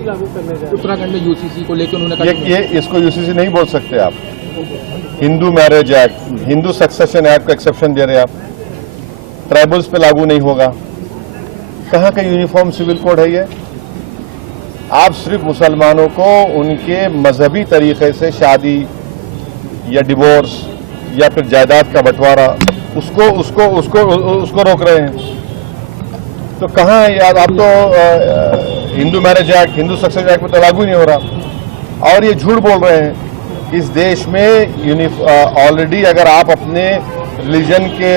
UCC लागू करने जा रहे हैं। उत्तराखंड में यूसीसी को लेकर उन्होंने कहा ये इसको यूसीसी नहीं बोल सकते आप। Hindu marriage act, Hindu succession act को एक्सेप्शन दे रहे हैं आप। ट्राइबल्स पे लागू नहीं होगा। कहाँ का यूनिफॉर्म सिविल कोड है ये? आप सिर्फ मुसलमानों को उनके मजहबी तरीके से शादी या डिवोर्स या फिर जायदाद का बंटवारा उसको रोक रहे हैं। तो कहाँ यार, आप तो Hindu marriage act, Hindu succession act में तो लागू नहीं हो रहा। और ये झूठ बोल रहे हैं। इस देश में ऑलरेडी अगर आप अपने रिलीजन के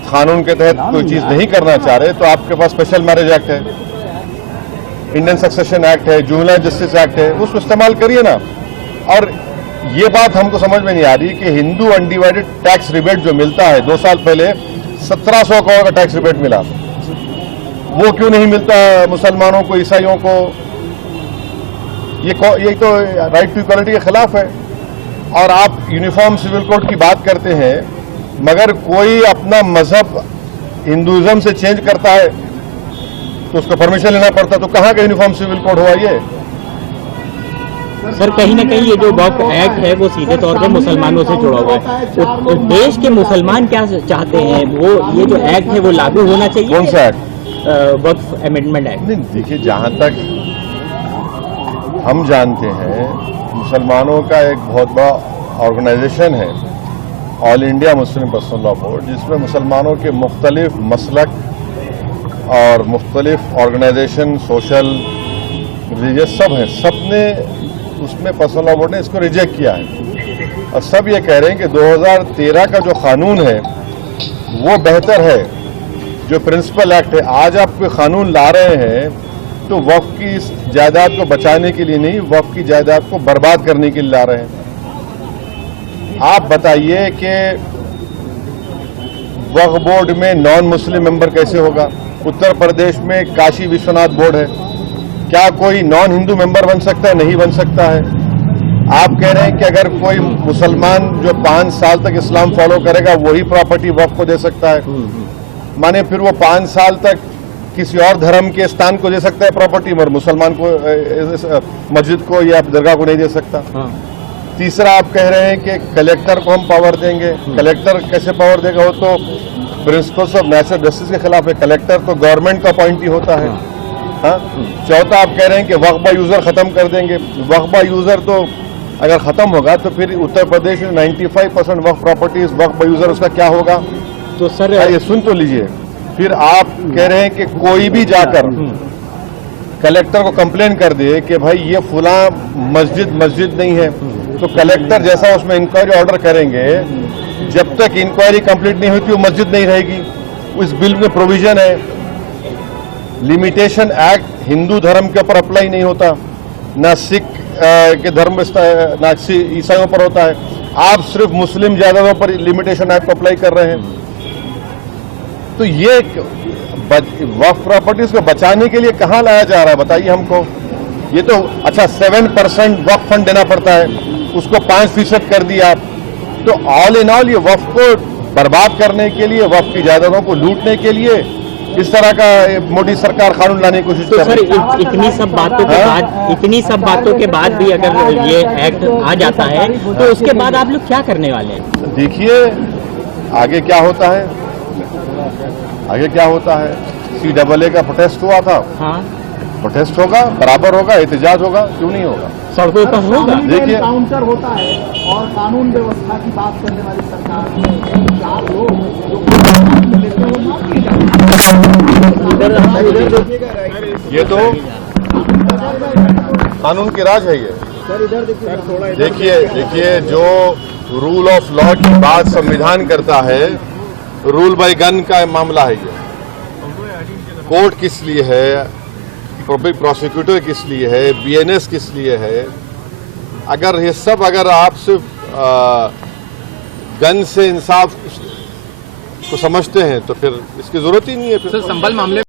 कानून के तहत कोई चीज नहीं करना चाह रहे तो आपके पास स्पेशल मैरिज एक्ट है, इंडियन सक्सेशन एक्ट है, जुवेनाइल जस्टिस एक्ट है, उसको इस्तेमाल करिए ना। और ये बात हमको समझ में नहीं आ रही कि हिंदू अनडिवाइडेड टैक्स रिबेट जो मिलता है, 2 साल पहले 1700 करोड़ का टैक्स रिबेट मिला, वो क्यों नहीं मिलता मुसलमानों को, ईसाइयों को? ये तो राइट टू इक्वालिटी के खिलाफ है। और आप यूनिफॉर्म सिविल कोड की बात करते हैं, मगर कोई अपना मजहब हिंदुइज्म से चेंज करता है तो उसको परमिशन लेना पड़ता। तो कहाँ का यूनिफॉर्म सिविल कोड हुआ ये? सर कहीं ना कहीं ये जो वक्फ एक्ट है वो सीधे तौर पर मुसलमानों से जुड़ा हुआ है। तो देश के मुसलमान क्या चाहते हैं, वो ये जो एक्ट है वो लागू होना चाहिए। कौन सा एक्ट? वक्फ अमेंडमेंट एक्ट। नहीं, देखिए, जहां तक हम जानते हैं, मुसलमानों का एक बहुत बड़ा ऑर्गेनाइजेशन है, all India Muslim personal law board, जिसमें मुसलमानों के मुख्तलिफ मसलक और मुख्तलिफ ऑर्गेनाइजेशन, सोशल, रिलीजियस सब हैं। सब ने उसमें पर्सनल लॉ बोर्ड ने इसको रिजेक्ट किया है। और सब ये कह रहे हैं कि 2013 का जो कानून है वो बेहतर है, जो प्रिंसिपल एक्ट है। आज आप कोई कानून ला रहे हैं तो वक्फ की जायदाद को बचाने के लिए नहीं, वक्फ की जायदाद को बर्बाद करने के लिए ला रहे हैं। आप बताइए कि वक्फ बोर्ड में नॉन मुस्लिम मेंबर कैसे होगा? उत्तर प्रदेश में काशी विश्वनाथ बोर्ड है, क्या कोई नॉन हिंदू मेंबर बन सकता है? नहीं बन सकता है। आप कह रहे हैं कि अगर कोई मुसलमान जो 5 साल तक इस्लाम फॉलो करेगा वही प्रॉपर्टी वक्फ को दे सकता है, माने फिर वो 5 साल तक किसी और धर्म के स्थान को दे सकता है प्रॉपर्टी, मगर मुसलमान को, मस्जिद को या दरगाह को नहीं दे सकता। तीसरा, आप कह रहे हैं कि कलेक्टर को हम पावर देंगे। कलेक्टर कैसे पावर देगा? वो तो प्रिंसिपल्स ऑफ नेचुरल जस्टिस के खिलाफ है। कलेक्टर तो गवर्नमेंट का अपॉइंटी होता है। हाँ। चौथा, आप कह रहे हैं कि वक्फ बाय यूजर खत्म कर देंगे। वक्फ बाय यूजर तो अगर खत्म होगा तो फिर उत्तर प्रदेश में 95% वक्फ प्रॉपर्टीज वक्फ बाय यूजर, उसका क्या होगा? तो सर ये सुन तो लीजिए। फिर आप कह रहे हैं कि कोई भी जाकर कलेक्टर को कंप्लेन कर दे कि भाई ये फुला मस्जिद नहीं है, तो कलेक्टर जैसा उसमें इंक्वायरी ऑर्डर करेंगे, जब तक इंक्वायरी कंप्लीट नहीं होती वो मस्जिद नहीं रहेगी। उस बिल में प्रोविजन है, लिमिटेशन एक्ट हिंदू धर्म के ऊपर अप्लाई नहीं होता, ना सिख के धर्म, ना ईसाइयों पर होता है। आप सिर्फ मुस्लिम जायदादों पर लिमिटेशन एक्ट अप्लाई कर रहे हैं। तो ये वक्फ प्रॉपर्टीज को बचाने के लिए कहाँ लाया जा रहा है, बताइए हमको। ये तो अच्छा 7% वक्फ फंड देना पड़ता है, उसको 5% कर दिया आप। तो ऑल इन ऑल ये वक्फ को बर्बाद करने के लिए, वक्फ की जायदादों को लूटने के लिए इस तरह का मोदी सरकार कानून लाने की कोशिश कर रही है। सर इतनी सब बातों के बाद भी अगर ये एक्ट आ जाता है तो उसके बाद आप लोग क्या करने वाले हैं? देखिए आगे क्या होता है, आगे क्या होता है। CAA का प्रोटेस्ट हुआ था। हाँ। प्रोटेस्ट होगा, बराबर होगा, एहतजाज होगा, क्यों नहीं होगा? सड़कों पर होगा। देखिए काउंटर होता है और कानून व्यवस्था की बात करने वाली सरकार में 4 लोग ये तो कानून की राज है। ये देखिए जो रूल ऑफ लॉ की बात संविधान करता है, रूल बाय गन का मामला है। ये कोर्ट किस लिए है, पब्लिक प्रोसिक्यूटर किस लिए है, BNS किस लिए है? अगर ये सब अगर आप सिर्फ गन से इंसाफ को समझते हैं तो फिर इसकी जरूरत ही नहीं है। फिर संभल मामले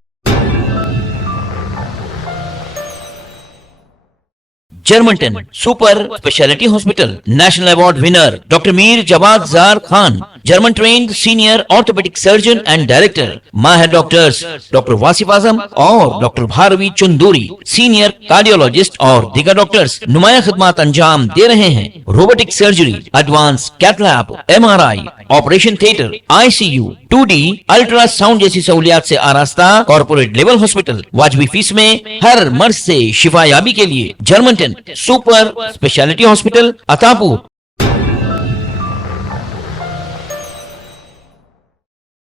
जर्मनटन super speciality hospital, national award winner doctor Mir Jawad Jar Khan, German trained senior orthopaedic surgeon and director, माहिर डॉक्टर्स डॉक्टर वासिफ आजम और doctor Bharavi Chanduri, senior cardiologist और दीगर डॉक्टर्स नुमाया खिदमत अंजाम दे रहे हैं। Robotic surgery, advance cath lab, MRI, operation theatre, ICU, 2D ultrasound जैसी सहूलियात से आरास्ता कॉर्पोरेट लेवल हॉस्पिटल। वाजबी फीस में हर मर्ज से शिफायाबी के लिए German 10 super speciality hospital, Attapur.